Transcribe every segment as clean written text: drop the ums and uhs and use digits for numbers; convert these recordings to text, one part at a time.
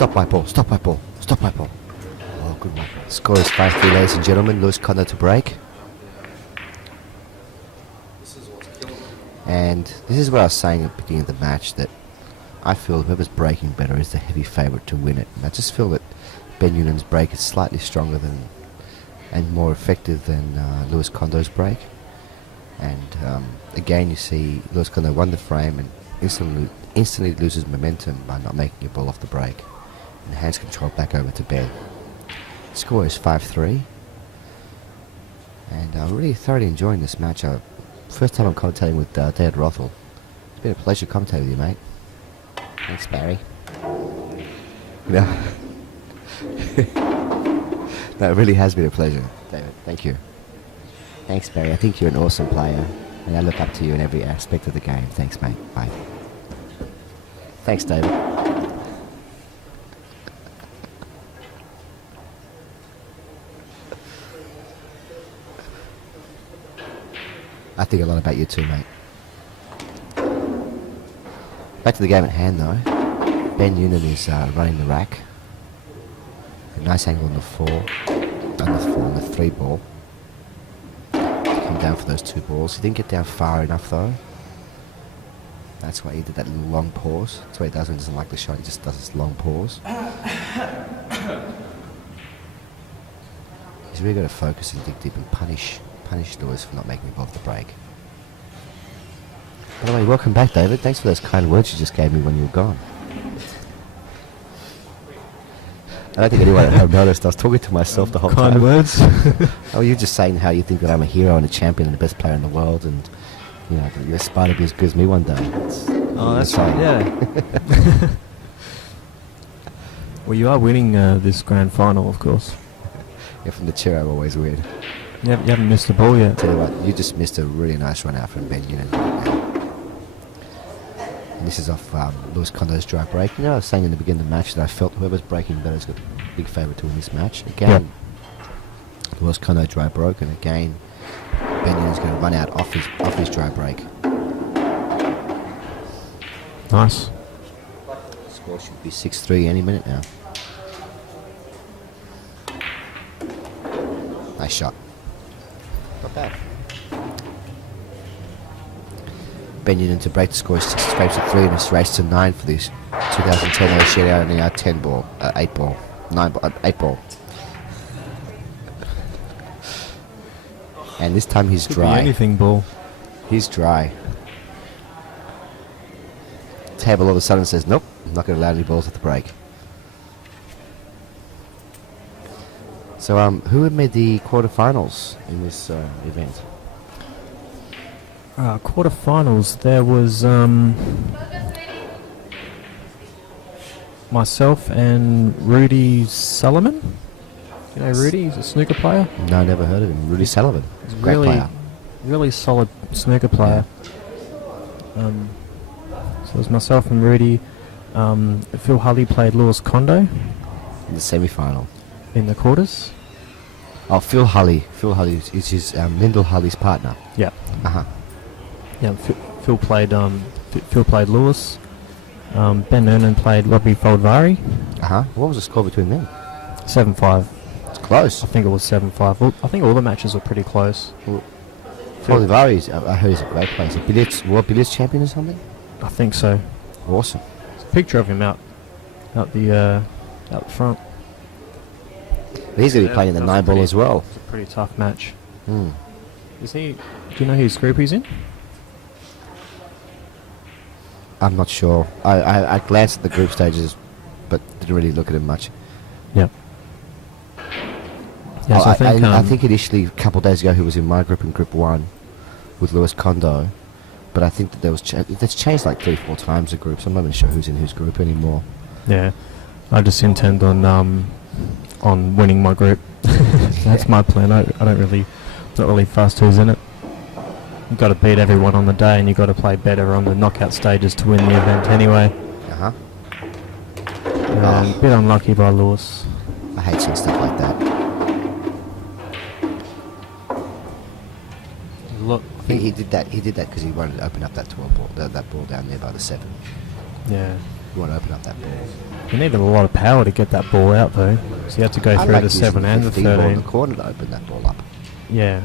Stop by ball. Stop by ball. Stop by ball. Oh, good one. Score is 5-3, ladies and gentlemen. Lewis Condo to break. And this is what I was saying at the beginning of the match, that I feel whoever's breaking better is the heavy favourite to win it. And I just feel that Ben Nunan's break is slightly stronger than and more effective than Lewis Condo's break. And again, you see Lewis Condo won the frame and instantly loses momentum by not making a ball off the break. And hands control back over to Ben. Score is 5-3. And I'm really thoroughly enjoying this match. First time I'm commentating with David Rothel. It's been a pleasure commentating with you, mate. Thanks, Barry. No. No, it really has been a pleasure, David. Thank you. Thanks, Barry. I think you're an awesome player, and I look up to you in every aspect of the game. Thanks, mate. Bye. Thanks, David. I think a lot about you too, mate. Back to the game at hand, though. Ben Nunan is running the rack. A nice angle on the 4. On the 3 ball. Come down for those 2 balls. He didn't get down far enough, though. That's why he did that little long pause. That's what he does when he doesn't like the shot. He just does this long pause. He's really got to focus and dig deep and punish Lewis for not making a ball off the break. By the way, welcome back, David. Thanks for those kind words you just gave me when you were gone. I don't think anyone at home noticed. I was talking to myself the whole time. Kind words? Oh, you're just saying how you think that I'm a hero and a champion and the best player in the world, and you know, you aspire to be as good as me one day. That's right, yeah. Well, you are winning this grand final, of course. Yeah, from the chair I always win. You haven't missed the ball yet. Tell you what, you just missed a really nice run out from Ben Nunan. And this is off Lewis Condo's dry break. You know, I was saying in the beginning of the match that I felt whoever's breaking better is got a big favourite to win this match. Again, Lewis Condo dry broke, and again, Ben Nunan's going to run out off his dry break. Nice. Score should be 6-3 any minute now. Nice shot. Not bad. Ben Nunan to break the score is 6 frames to 3 and it's race to 9 for this 2010 Oceania 8 ball. 8 ball. And this time he's dry. Could be anything ball. He's dry. Table all of a sudden says, nope, I'm not going to allow any balls at the break. So, who had made the quarterfinals in this event? Quarterfinals, there was myself and Rudy Sullivan. You know Rudy? He's a snooker player. No, never heard of him. Rudy Sullivan. He's Great player. Really solid snooker player. So it was myself and Rudy. Phil Hulley played Lewis Condo In the semi-final. in the quarters. Oh, Phil Hulley. Phil Hulley is his Lyndall Hulley's partner. Yeah. Uh-huh. Yeah. Phil played Lewis. Ben Nunan played Robbie Foldvari. Uh-huh. What was the score between them? 7-5. It's close. I think it was 7-5. Well, I think all the matches were pretty close. Foldvari, I heard he's a great player. Is he world billiards champion or something? I think so. Awesome. There's a picture of him out the front. But he's going to be playing in the 9 ball as well. It's a pretty tough match. Mm. Is he? Do you know whose group he's in? I'm not sure. I glanced at the group stages, but didn't really look at him much. Yep. Yes, I think initially, a couple of days ago, he was in my group in Group 1 with Lewis Condo. But I think that there was it's changed like 3-4 times the groups. I'm not even sure who's in whose group anymore. Yeah, I just intend on winning my group. That's my plan. I don't really, not really fussed who's in it. You've got to beat everyone on the day, and you've got to play better on the knockout stages to win the event anyway. Uh-huh. A bit unlucky by Lewis. I hate seeing stuff like that. Look, I think he did that because he wanted to open up that 12 ball, that ball down there by the 7. Yeah. You want to open up that ball. You needed a lot of power to get that ball out, though. So you had to go I through like the using 7 and the 15 ball in 13. the corner to open that ball up. Yeah.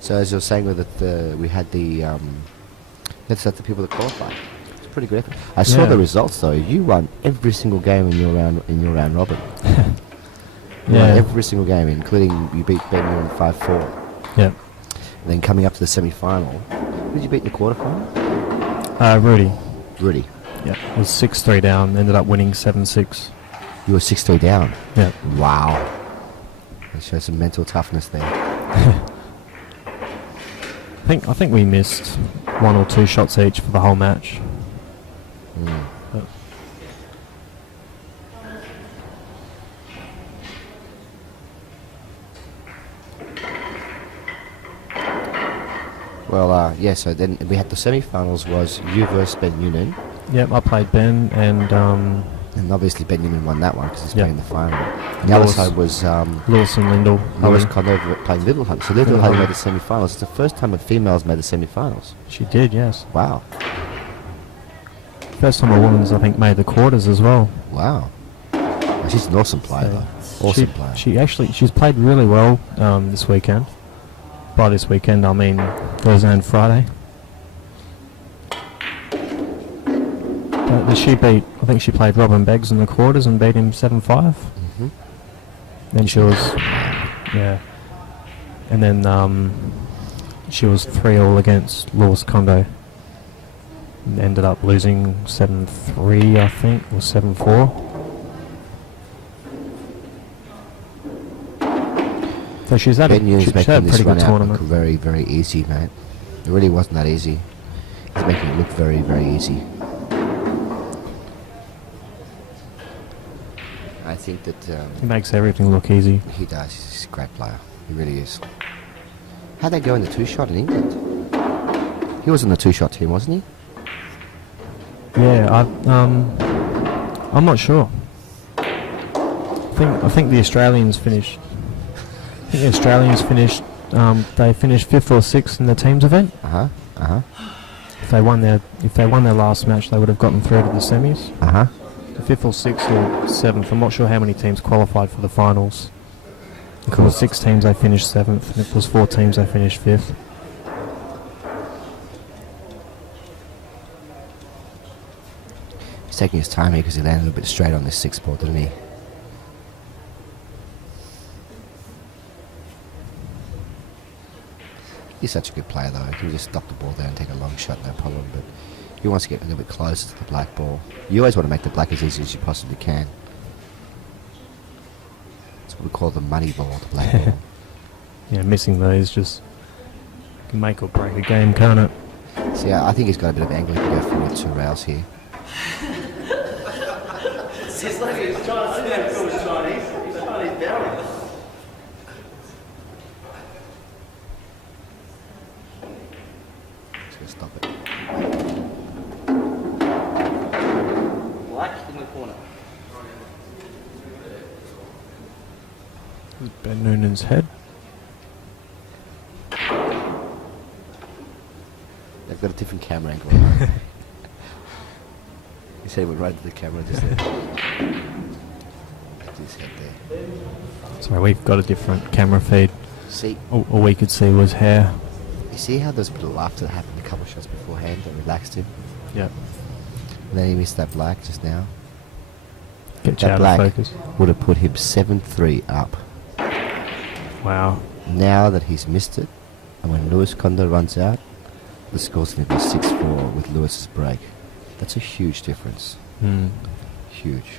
So as you're saying with it, we had the that's the people that qualified. It's pretty great. I saw the results though. You won every single game in your round robin. You won every single game, including you beat Ben Nunan 5-4. Yeah. And then coming up to the semi-final, who did you beat in the quarterfinal? Rudy. Rudy. Yeah. Was 6-3 down. Ended up winning 7-6. You were 6-3 down. Yeah. Wow. That shows some mental toughness there. I think we missed 1 or 2 shots each for the whole match. But Well, yeah, so then we had the semi-finals was you versus Ben Nunan. yep, I played Ben and And obviously Ben Nunan won that one because he's Yep. playing the final. The other side was Lewis and Lindell. I was Condo playing Little Honey. So Little Honey made the semi-finals. It's the first time a female's made the semi-finals. She did, yes. Wow. First time a woman's, I think, made the quarters as well. Wow. Well, she's an awesome player, though. Awesome player. She's played really well this weekend. By this weekend, I mean Thursday and Friday. But she beat, I think she played Robin Beggs in the quarters and beat him 7-5. Mm-hmm. Then she was, yeah. And then she was 3-all against Lewis Condo. And ended up losing 7-3, I think, or 7-4. So she's had Ben Nunan's she's making had a this pretty run good out look tournament. very, very easy, mate. It really wasn't that easy. He's making it look very, very easy. I think that He makes everything look easy. he does. He's a great player. He really is. How'd they go in the two-shot in England? He was in the two-shot team, wasn't he? Yeah, I'm not sure. I think the Australians finished. I think the Australians finished. They finished 5th or 6th in the teams event. If they won their last match, they would have gotten through to the semis. The 5th or 6th or 7th. I'm not sure how many teams qualified for the finals. If it was 6 teams, they finished 7th, and if it was 4 teams, they finished 5th. He's taking his time here because he landed a little bit straight on this 6 ball, didn't he? He's such a good player, though. He can just stop the ball there and take a long shot, no problem. But he wants to get a little bit closer to the black ball. You always want to make the black as easy as you possibly can. That's what we call the money ball, the black ball. Yeah, missing those just can make or break a game, can't it? See, I think he's got a bit of angle. He can go forward 2 rails here. It's like he's trying to see that film is Chinese. He's Chinese belly. Just going to stop it. Black in the corner. Ben Noonan's head. They've got a different camera angle. He said he went right to the camera just there. Back to his head there. Sorry, we've got a different camera feed. See, All we could see was hair. you see how there's a bit of laughter that happened a couple of shots beforehand that relaxed him? Yep. And then he missed that black just now. Get you That out black of focus. would have put him 7-3 up. Wow. Now that he's missed it, and when Lewis Condo runs out, the score's going to be 6-4 with Lewis's break. That's a huge difference. Mm. Huge.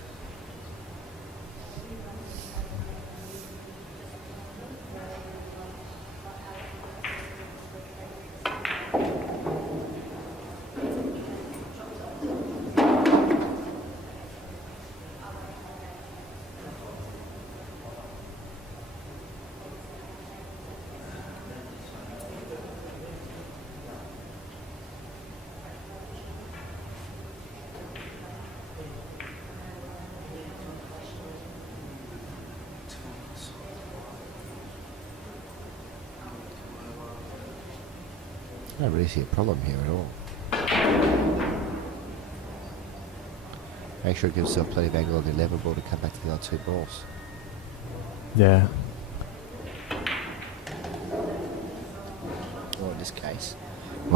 I don't really see a problem here at all. Make sure it gives yourself plenty of angle on the 11 ball to come back to the other two balls. Yeah. Or in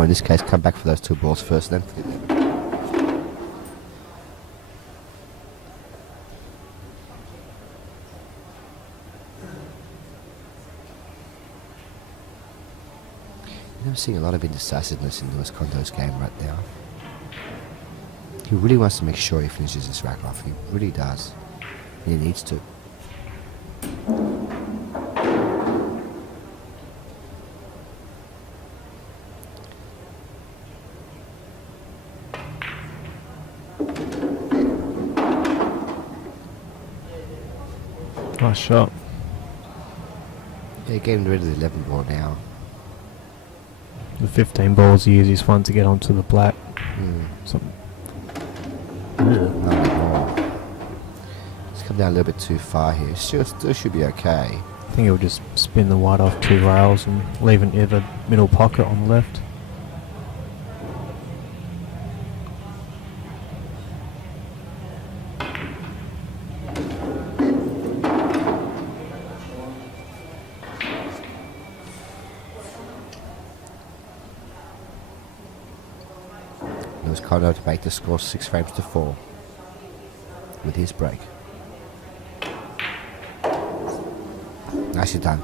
this case, come back for those two balls first, then for the 11. I'm seeing a lot of indecisiveness in Lewis Condo's game right now. He really wants to make sure he finishes this rack off. He really does. He needs to. Nice shot. Yeah, getting rid of the 11 ball now. The 15 ball is the easiest one to get onto the black. Not anymore. It's come down a little bit too far here. Still should be okay. I think he'll just spin the white off 2 rails and leave an either middle pocket on the left. Lewis Condo to make the score 6 frames to 4 with his break. Nicely done.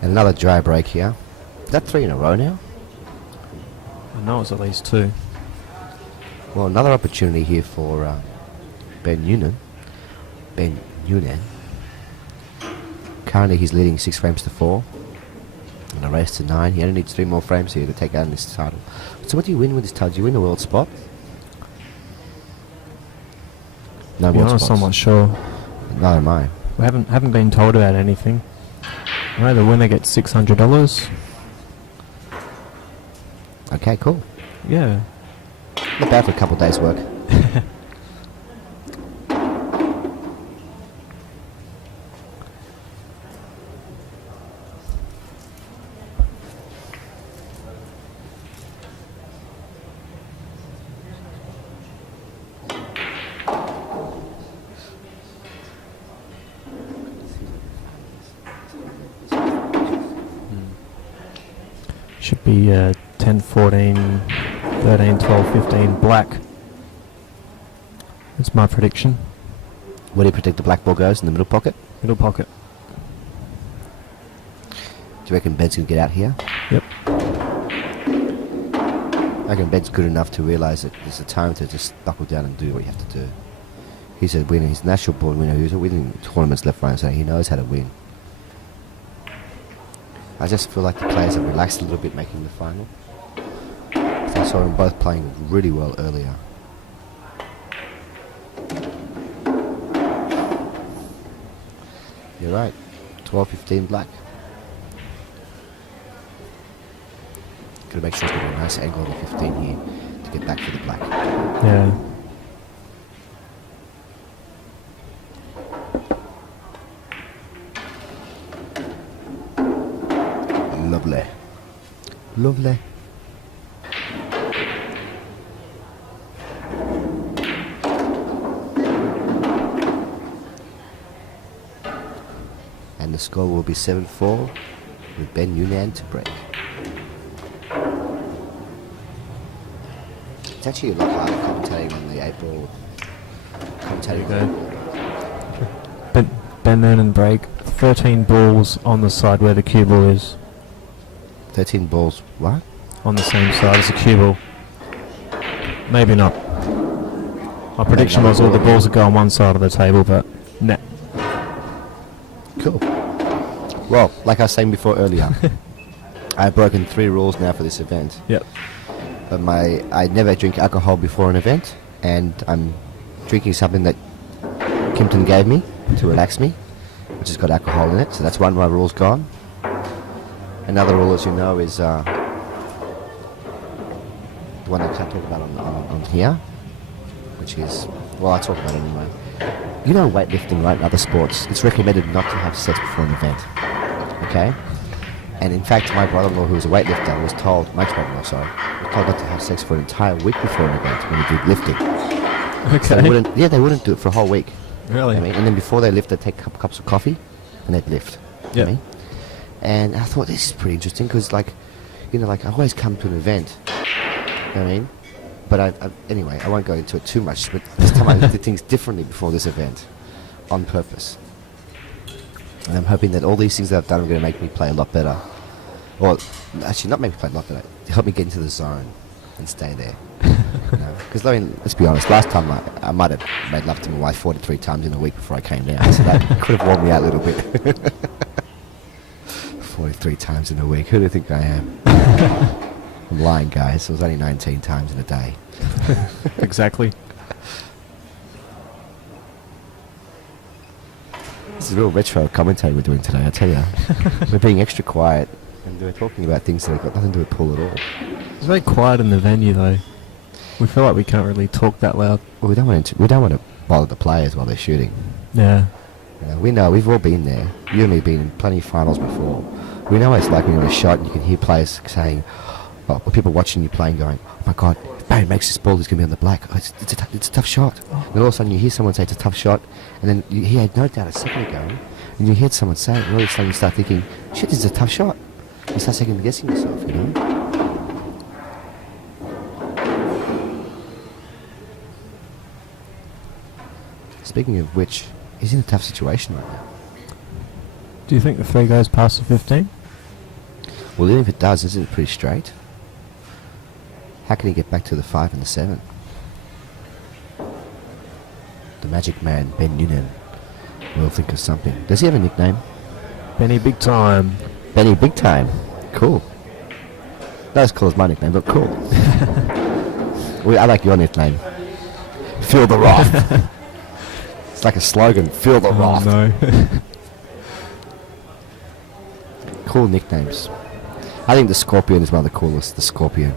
And another dry break here. Is that 3 in a row now? I know it's at least 2. Well, another opportunity here for Ben Nunan. Currently he's leading 6 frames to 4. And a race to 9. He only needs 3 more frames here to take out this title. So what do you win with this title? Do you win a world spot? No To be world honest, spots. I'm not sure. Neither am I. We haven't been told about anything. I know the winner gets $600. Okay, cool. Yeah. Not bad for a couple of days' work. Should be 10, 14, 13, 12, 15 black. That's my prediction. Where do you predict the black ball goes? In the middle pocket? Middle pocket. Do you reckon Ben's going to get out here? Yep. I reckon Ben's good enough to realise that there's a time to just buckle down and do what you have to do. He's a winner. He's a national board winner. He's winning tournaments left, right and centre. He knows how to win. I just feel like the players have relaxed a little bit making the final. I saw them both playing really well earlier. You're right. 12-15 black. Gotta make sure he's got a nice angle on the 15 here to get back for the black. Yeah. Lovely. Lovely. And the score will be 7-4 with Ben Nunan to break. It's actually a lot harder commentating on the April. Commentating. There you go. Ben Nunan break. 13 balls on the side where the cue ball is. 13 balls. What? On the same side as the cue ball. Maybe not. My prediction was all the balls would go on one side of the table, but nah. Cool. Well, like I was saying before earlier, I've broken 3 rules now for this event. Yep. But I never drink alcohol before an event, and I'm drinking something that Kimpton gave me to relax me, which has got alcohol in it. So that's one of my rules gone. Another rule, as you know, is one I can't talk about on here, which is, well, I talk about it anyway. You know weightlifting, right, in other sports, it's recommended not to have sex before an event, okay? And in fact, my brother-in-law, who was a weightlifter, was told, my brother-in-law, sorry, was told not to have sex for an entire week before an event when he did lifting. Okay. So they wouldn't do it for a whole week. Really? I mean, and then before they lift, they'd take a couple cups of coffee, and they'd lift. Yeah. I mean? And I thought, this is pretty interesting, because, like, you know, like, I always come to an event, you know what I mean? But anyway, I won't go into it too much, but this time I did things differently before this event, on purpose. And I'm hoping that all these things that I've done are going to make me play a lot better. Or, actually, not make me play a lot better, help me get into the zone and stay there. Because, I mean, let's be honest, last time I might have made love to my wife 43 times in a week before I came down, so that could have worn me out a little bit. 43 times in a week, who do you think I am? I'm lying, guys, it was only 19 times in a day. Exactly. This is a real retro commentary we're doing today, I tell you. We're being extra quiet, and we're talking about things that have got nothing to do with pool at all. It's very quiet in the venue, though. We feel like we can't really talk that loud. Well, we don't want to bother the players while they're shooting. Yeah. You know, we know, we've all been there. You and me have been in plenty of finals before. We know what it's like when you're in a shot and you can hear players saying, or people watching you playing going, oh my God, if Barry makes this ball, he's going to be on the black. Oh, it's a tough shot. And all of a sudden you hear someone say it's a tough shot, and then he had no doubt a second ago, and you hear someone say it, and all of a sudden you start thinking, shit, this is a tough shot. You start second guessing yourself, you know? Speaking of which, he's in a tough situation right now. Do you think the 3 goes past the 15? Well, even if it does, isn't it pretty straight? How can he get back to the 5 and the 7? The magic man, Ben Nunan, will think of something. Does he have a nickname? Benny Big Time. Benny Big Time. Cool. Not as cool as my nickname, but cool. Well, I like your nickname. Feel the wrath. It's like a slogan, feel the wrath. Oh, no. Cool nicknames. I think the Scorpion is one of the coolest. The Scorpion.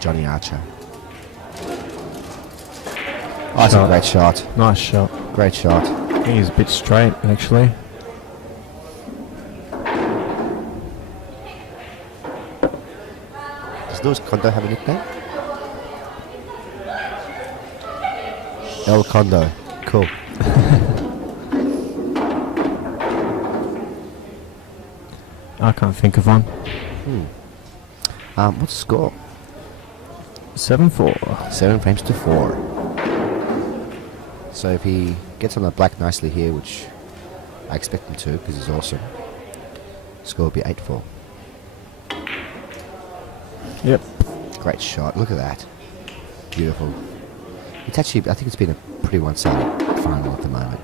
Johnny Archer. Oh, that's a great shot. Nice shot. Great shot. I think he's a bit straight, actually. Does Lewis Condo have a nickname? El Condo. Cool. I can't think of one. What's the score? 7-4. 7 frames to 4. So if he gets on the black nicely here, which I expect him to because he's awesome, score will be 8-4. Yep. Great shot. Look at that. Beautiful. It's actually, I think it's been a pretty one-sided final at the moment.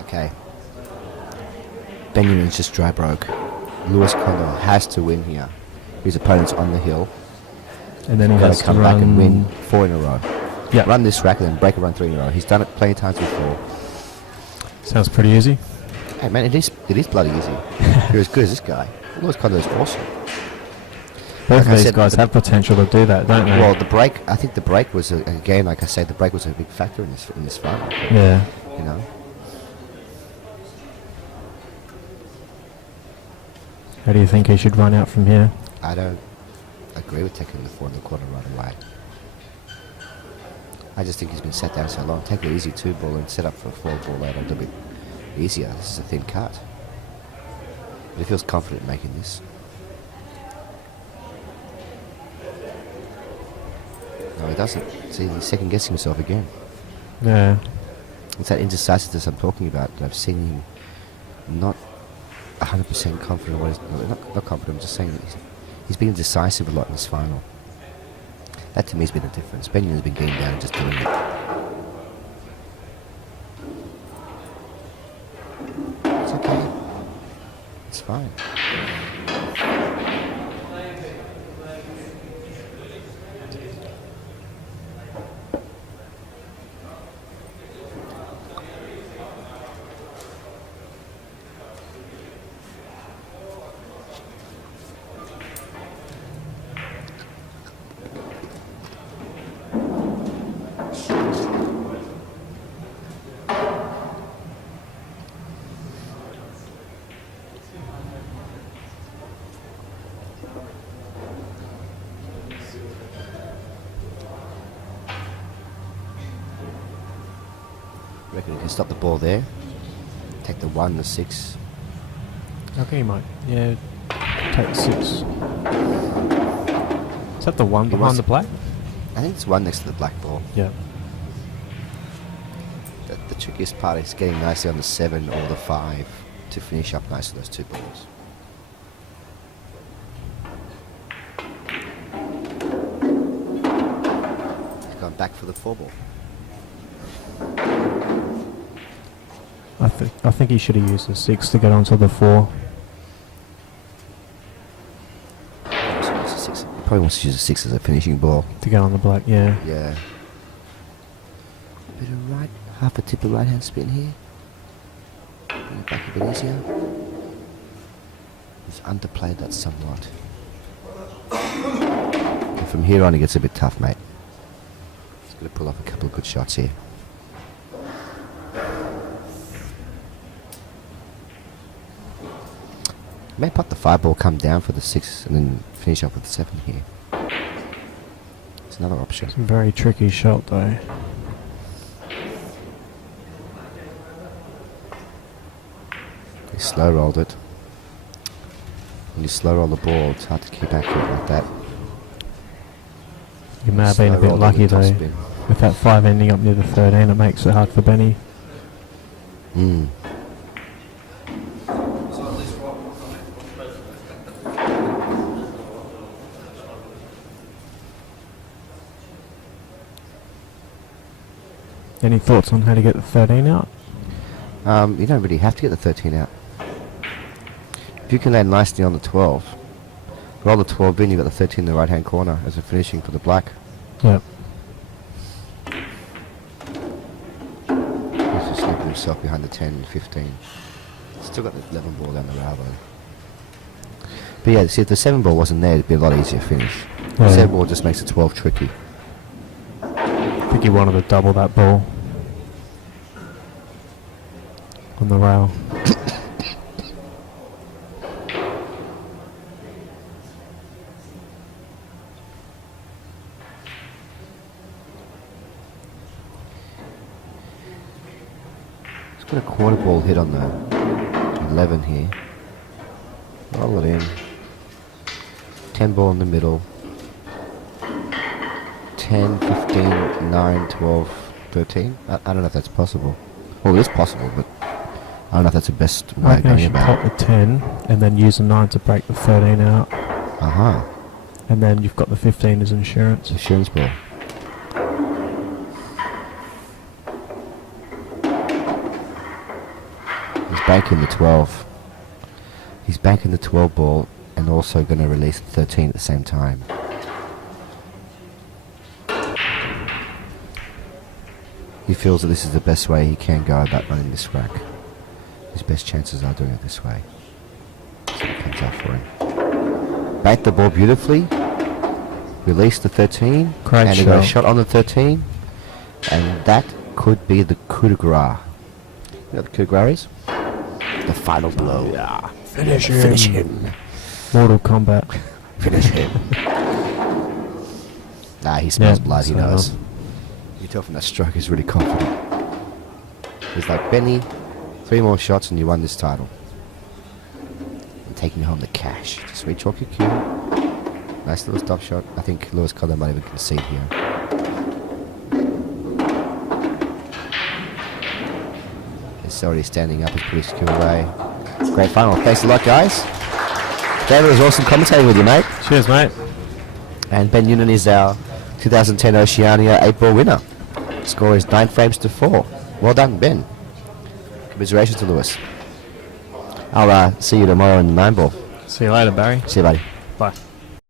Okay. Benjamin's just dry broke. Lewis Condo has to win here. His opponent's on the hill. And then he Got has to come to back run and win 4 in a row. Yeah. Run this rack and then break a run 3 in a row. He's done it plenty of times before. Sounds pretty easy. Hey man, it is bloody easy. You're as good as this guy. Lewis Condo's awesome. Both Like I of these said, guys have potential to do that, don't they? Well, the break, I think the break was, again, like I say, the break was a big factor in this final. Yeah. You know? How do you think he should run out from here? I don't agree with taking the 4 in the quarter right away. I just think he's been sat down so long. Take it easy 2 ball and set up for a 4 ball later a little bit easier. This is a thin cut. But he feels confident in making this. No, he doesn't. See, he's second guessing himself again. Yeah. It's that indecisiveness I'm talking about. That I've seen him not 100% confident. Not confident, I'm just saying that he's been indecisive a lot in this final. That to me has been the difference. Benyon has been getting down and just doing it. It's okay. Reckon he can stop the ball there. Take the 1, the 6. I reckon he might. Yeah, take the 6. Is that the 1 He behind wants- the black? I think it's 1 next to the black ball. Yeah. The trickiest part is getting nicely on the 7 or the 5 to finish up nice with those 2 balls. He's gone back for the 4 ball. I think he should have used the 6 to get onto the 4. Probably wants to use a 6 as a finishing ball. To get on the black, yeah. Yeah. Bit of right, half a tip of right hand spin here. Bring it back a bit easier. He's underplayed that somewhat. And from here on it gets a bit tough, mate. He's going to pull off a couple of good shots here. May put the 5 ball, come down for the 6 and then finish up with the 7 here. It's another option. It's a very tricky shot though. He slow rolled it. When you slow roll the ball, it's hard to keep accurate like that. You may have been a Slow bit rolled it lucky with top though. spin. With that 5 ending up near the 13, it makes it hard for Benny. Mm. Any thoughts on how to get the 13 out? You don't really have to get the 13 out. If you can land nicely on the 12, roll the 12 in, you've got the 13 in the right hand corner as a finishing for the black. Yep. He's just slipping himself behind the 10 and 15. Still got the 11 ball down the rail though. But yeah, see if the 7 ball wasn't there, it'd be a lot easier finish. The Yeah. 7 ball just makes the 12 tricky. I think he wanted to double that ball on the rail. He's got a quarter ball hit on the 11 here. Roll it in. 10 ball in the middle. 10, 15, 9, 12, 13. I don't know if that's possible. Well, it is possible, but I don't know if that's the best way I of reckon going he should about pop it. the 10 and then use the 9 to break the 13 out. Uh-huh. And then you've got the 15 as insurance. Insurance ball. He's banking the 12. He's banking the 12 ball and also going to release the 13 at the same time. He feels that this is the best way he can go about running this rack. His best chances are doing it this way. So it comes out for him. Bank the ball beautifully. Release the 13. Great and he got a shot. shot on the 13. And that could be the coup de grace. You know what the coup de grace is? The final blow. Yeah. Finish him. Finish him. Mortal Kombat. Finish him. Nah, he smells Yeah, blood, he so, knows. You tell from that stroke he's really confident. He's like, Benny, 3 more shots and you won this title. I'm taking home the cash. Just rechalk your cue. Nice little stop shot. I think Lewis Condo might even concede here. He's already standing up. He's pretty secure away. Great final. Thanks a lot, guys. David, it was awesome commentating with you, mate. Cheers, mate. And Ben Nunan is our 2010 Oceania 8-ball winner. Score is 9 frames to 4. Well done, Ben. Commiserations to Lewis. I'll see you tomorrow in 9-ball. See you later, Barry. See you, buddy. Bye.